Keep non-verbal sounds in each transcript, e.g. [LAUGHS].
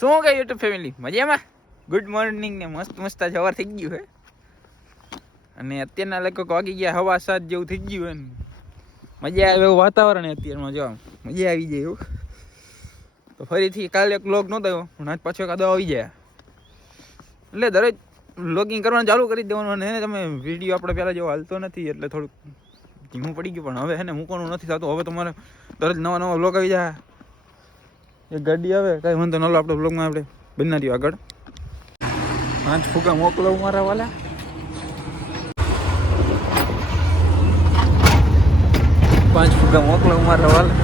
શું કે YouTube family મજામાં? ગુડ મોર્નિંગ ને મસ્ત મસ્ત સવાર થઈ ગયું હે. અને અત્યારના લેખકો વાગી ગયા હવા સાત જેવું થઈ ગયું હે મજા આવે એવું વાતાવરણ અત્યારમાં જો મજા આવી જાય એવું. તો ફરીથી કાલે એક લોગ નહોતો પણ આજ પાછો કાદો આવી જાય. એટલે દરેક લોગિંગ કરવાનું ચાલુ કરી દેવાનું અને એને તમે વીડિયો આપણે પહેલાં જેવો હાલતો નથી, એટલે થોડુંક ધીમું પડી ગયું. પણ હવે હે ને મૂકવાનું નથી થતું. હવે તમારે દરરોજ નવા નવા બ્લોગ આવી જાય. એક ગાડી આવે, કાંઈ વાંધો ન આપણે બ્લોગમાં આપણે બનાવી આગળ. પાંચ ફૂગા મોકલો મારા વાલા. પાંચ ફૂગા મોકલો મારા વાલા.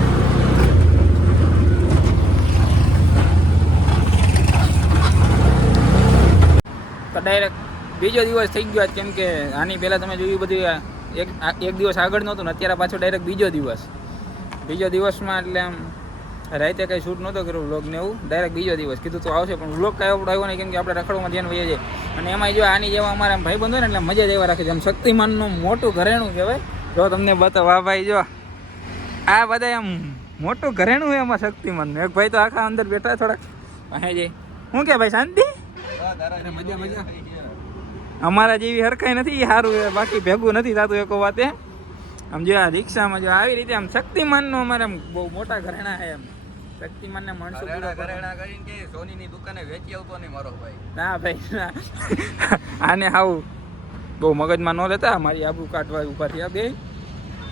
ડાયરેક્ટ બીજો દિવસ થઈ ગયો કેમ કે આની પહેલાં તમે જોયું બધું એક એક દિવસ આગળ નહોતું ને અત્યારે પાછો ડાયરેક્ટ બીજો દિવસ. બીજો દિવસમાં એટલે આમ રાતે કંઈ શૂટ નહોતો કર્યો વ્લોગ ને એવું. ડાયરેક્ટ બીજો દિવસ કીધું તો આવશે, પણ વ્લોગ કાંઈ આપણો આવ્યો નહીં, કેમ કે આપણે રખડવામાં ધ્યાન વહી જાય. અને એમાં જો આની જેવા અમારા ભાઈ બંધો ને એટલે મજા જ એવા રાખે છે. આમ શક્તિમાનનું મોટું ઘરેણું કહેવાય. જો તમને બતાવો, આ ભાઈ જો, આ બધા એમ મોટું ઘરેણું હોય એમાં શક્તિમાનનું. એક ભાઈ તો આખા અંદર બેઠા થોડાક. પાસે જઈ. શું કે ભાઈ, શાંતિ? મજા મજા અમારા જેવી હરખાઈ નથી સારું બાકી ભેગું નથી થતું એક વાતે. આમ જો આ રિક્ષામાં જો આવી રીતે આમ શક્તિમાનનું અમારે આમ બહુ મોટા ઘરેણા છે એમ. શક્તિમાનને માણસો પૂરા કરે. ઘરેણા કરીને કે સોનીની દુકાને વેચી આવતો નહીં મારો ભાઈ. ના ભાઈ ના. આને હાવ બહુ મગજમાં ન લેતા મારી આબુ કાઢવા ઊભા થયા બે.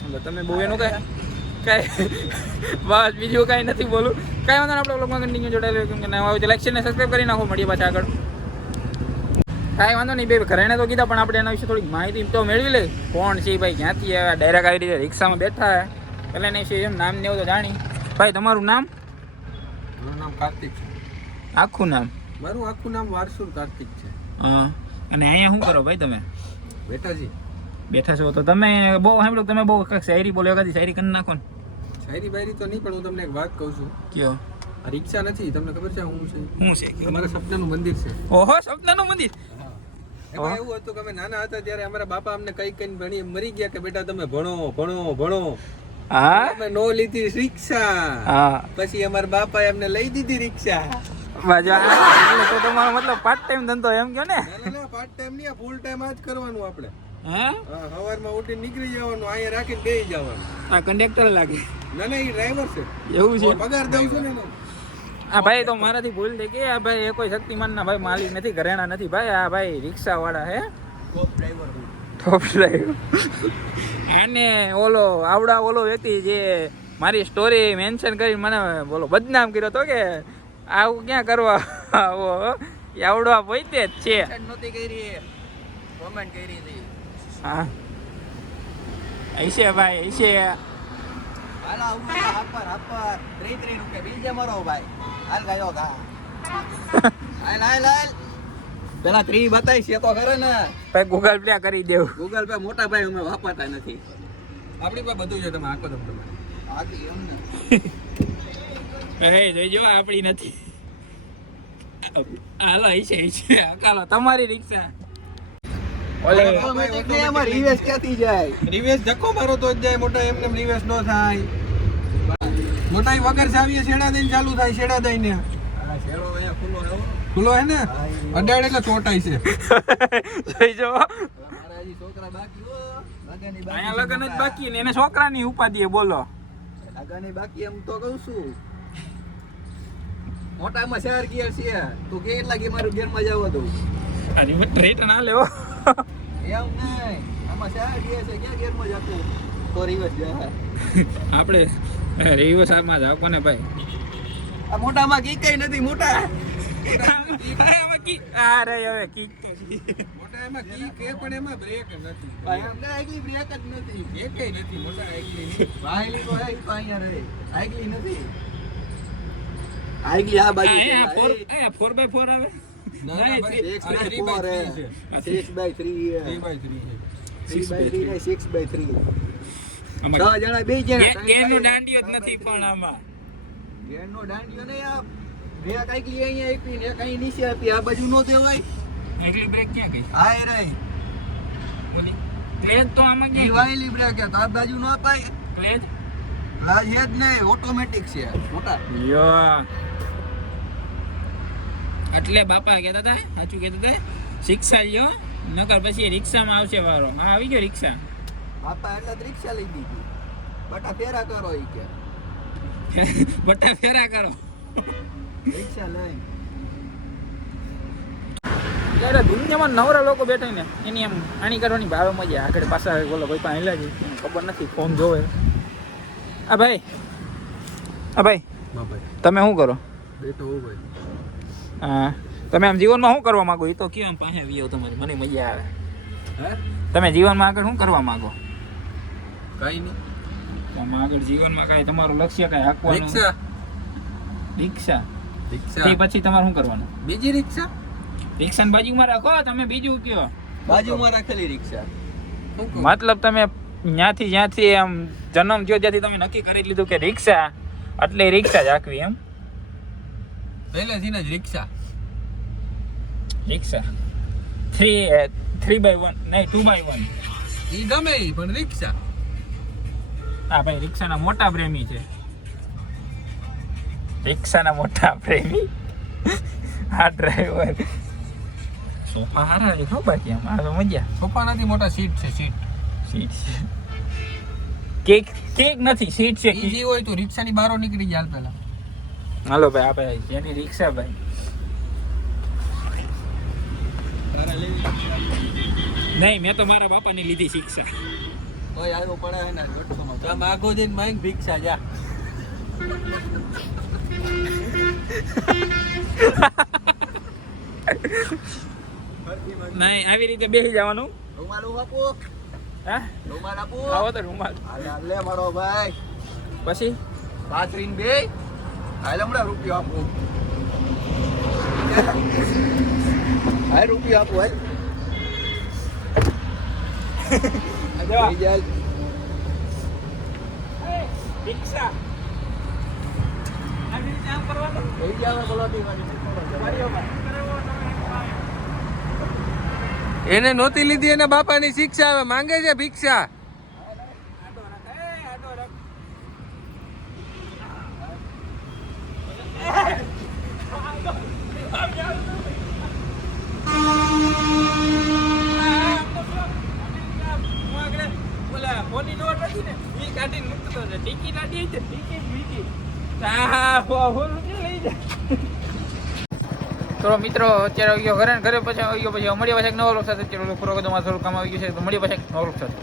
એટલે તમે બહુ એનું કાંઈ કાંઈ બસ બીજું કાંઈ નથી બોલું. કાંઈ વાંધો આપણે બ્લોગમાં કન્ટિન્યુ જોડાયેલું કેમ કે નવા આવે તો લાઈક ને સબસ્ક્રાઈબ કરી નાખો મળીએ પાછા આગળ. કાંઈ વાંધો નહીં બે ઘરેણે તો કીધા પણ આપણે એના વિશે થોડીક માહિતી તો મેળવી લે કોણ છે ભાઈ ક્યાંથી આવ્યા? ડાયરેક્ટ આવી રીતે રિક્ષામાં બેઠા. પહેલાં એટલે એના વિશે એમ નામ ને એવું તો જાણી. ભાઈ તમારું નામ? મારું નામ કાર્તિક છે. આખું નામ? મારું આખું નામ વારસુર કાર્તિક છે. હા. અને અહીંયા શું કરો ભાઈ તમે? બેટાજી બેઠા છો તો તમે બહુ સાંભળો તમે બહુ કાંઈક શાયરી બોલો એકાદી શાયરી કરી નાખો ને. શાયરી બાયરી તો નહીં પણ હું તમને એક વાત કહું છું. કયો? આ રિક્ષા નથી તમને ખબર છે હું છે? શું છે? અમારા સપનાનું મંદિર છે. ઓહો સપનાનું મંદિર? એમાં એવું હતું કે અમે નાના હતા ત્યારે અમારા બાપા અમને કઈ કઈ ભણી મરી ગયા કે બેટા તમે ભણો ભણો ભણો. હા? અમે નો લીધી રિક્ષા. હા. પછી અમારા બાપાએ અમને લઈ દીધી રિક્ષા. બાજુ તો તમારો મતલબ પાર્ટ ટાઈમ ધંધો એમ કયો ને? ના ના ના પાર્ટ ટાઈમ નહીં ફૂલ ટાઈમ આ જ કરવાનું આપણે. હા? સવારમાં ઉઠી નીકળી જવાનું અહીંયા રાખીને બેસી જવાનું. આ કંડક્ટર લાગે. ના ના એ ડ્રાઈવર છે. એવું છે? પગાર દઉં છું ને. આ ભાઈ તો મારાથી ભૂલ થઈ ગઈ. આ ભાઈ એ કોઈ શક્તિમાનના ભાઈ માલિક નથી ઘરેણા નથી. ભાઈ આ ભાઈ રિક્ષા વાળા હે. ડ્રાઈવર હું. અને ઓલો આવડા ઓલો વ્યક્તિ જે મારી સ્ટોરી મેન્શન કરી મને બોલો બદનામ કર્યો તો કે આવું ક્યાં કરવા આવો? એ આવડો આ પોતે જ છે. નહોતી કરી. કોમેન્ટ કરી હતી. હા. હશે ભાઈ હશે હાલા હાપર હાપર. ત્રી ત્રી રૂપિયા. બીજે મરો ભાઈ. હાલ ગયો ગા હાલ હાલ હાલ. પેલા ત્રી બતાવી છે તો ખરે ને. ભાઈ ગૂગલ પ્લે કરી દેવું. ગૂગલ પે મોટા ભાઈ અમે વાપરતા નથી. આપણી પાસે બધું છે તમે આખો તમે હે જોઈજો આપણી નથી. હાલો હશે છે હાલો તમારી રિક્ષા. ઓલે આમાં રિવેસ ક્યાંથી જાય? રિવેસ ધક્કો મારો તો જ જાય મોટા એમને રિવેસ નો થાય. મોટા વગર સાવીએ છેડા દઈને ચાલુ થાય છેડા દઈને ખુલ્લો હે ને? અડાડ એટલે ચોટાઈ છે. જોઈજો છોકરા બાકી હો લગન અહીંયા લગન જ બાકી ને એને છોકરાની ઉપાધિએ બોલો. લગન બાકી એમ તો કહું છું. મોટામાં શહેર ગિયર છે. તું કેટલા ગિયર મારું ગેરમાં માં જાવ તું. આની રેટ ના લેવો એમ નહીં. આમાં શહેર ગિયર છે. ક્યાં ગેરમાં જતું? તો રિવર્સ જાય. આપણે રેવો આમાં જ આપો ને ભાઈ. આ મોટામાં કી કઈ નથી મોટા. આમાં કી અરે હવે કીક તો મોટા એમાં કી કે પણ એમાં બ્રેક નથી એમને આગલી બ્રેક જ નથી એકેય નથી મોટા આગલી વાયલી તો હે અહીંયા રહે આગલી નથી આગલી આ બાજુ ફોર ભાઈ. બાય ફોર આવે ના, ભાઈ, three- six by three by four three હે. છે. Six by three હે. છ જણા બે ગયા ને, કે- ત્રણ કેનો ભાઈ. દાંડિયો જ નથી પણ આમાં ગેરનો દાંડિયો નહીં આ. બ્રેક આગલી અહીંયા આપી ને અહીં નીચે આપી આ બાજુ નો દેવાય. એટલી બ્રેક ક્યાં ગઈ? એ રહી ઓલી ક્લેજ તો આમાં ક્યાં વાયલી બ્રેક હે તો આ બાજુ નો અપાય. ક્લેજ લાજ હે જ નહીં ઓટોમેટિક છે. મોટા. યો. એટલે બાપા કહેતા હતા સાચું કહેતા હતા શિક્ષા લ્યો નકર પછી રિક્ષામાં આવશે વારો. હા આવી ગયો રિક્ષા. બાપા એટલે જ રિક્ષા લઈ દીધી. બટા ફેરા કરો ઈ કે. [LAUGHS] બટા ફેરા કરો. રિક્ષા લઈ ત્યારે દુનિયામાં નવરા લોકો બેઠા ને એની એમ આણી કરવાની ભાવે મજા. આગળ પાછા બોલો કોઈ પણ હેલા ખબર નથી ફોન જોવે. આ ભાઈ આ ભાઈ તમે શું કરો? બેઠો હું ભાઈ. હા તમે આમ જીવનમાં શું કરવા માંગો? એ તો કેમ પાસે આવીઓ તમારી મને મજા આવે. હે? તમે જીવનમાં આગળ શું કરવા માંગો? કઈ નહીં. આમાં આગળ જીવનમાં કાંઈ તમારું લક્ષ્ય કાંઈ રિક્ષા રિક્ષા. રિક્ષા? તે પછી તમારે શું કરવાનું? બીજી રિક્ષા? રિક્ષા બાજુમાં રાખો તમે બીજું કયો બાજુમાં રાખેલી રિક્ષા. મતલબ તમે જ્યાંથી જ્યાંથી એમ જન્મ થયો ત્યાંથી તમે નક્કી કરી લીધું કે રિક્ષા એટલે રિક્ષા જ રાખવી એમ? પહેલેથી જ રિક્ષા. રિક્ષા. થ્રી થ્રી બાય વન નહીં ટુ બાય વન ઈ ગમે પણ રિક્ષા. હા ભાઈ રિક્ષાના મોટા પ્રેમી છે. રિક્ષાના મોટા પ્રેમી. આ ડ્રાઈવર સોફા હારા છે. બાકી આમ? આવે મજા. સોફા નથી મોટા સીટ છે સીટ સીટ છે. કેક કેક નથી સીટ છે. ઈજી હોય તો રિક્ષાની બહાર નીકળી જાય પેલા હાલો ભાઈ આ ભાઈ જેની રિક્ષા ભાઈ. નહીં મેં તો મારા બાપાની લીધી શિક્ષા કોઈ આવ્યો પડે હે ને ગઠ્ઠોમાં માગો જઈને માંગ ભિક્ષા જા. નહીં આવી રીતે બેસી જવાનું. રૂમાલ આપો હે? રૂમાલ આપો. આવો તો રૂમાલ. હાલે મારો ભાઈ. પછી? પાથરીન બે. હાલ હમણાં રૂપિયો આપો. હાલ રૂપિયો આપો હાલ. આવી રીતે આમ કરવાનું લઈ જાવ બોલોતી વાળી એને નહોતી લીધી એના બાપાની શિક્ષા હવે માંગે છે ભિક્ષા. તો મિત્રો અત્યારે આવી ગયો ઘરે ઘરે પછી આવી ગયો, પછી અમારી પાછા એક નવો લોક સાથે. અત્યારે પૂરો કદમાં થોડું કામ આવી ગયું છે મળીએ પાછા એક નવો લોક સાથે.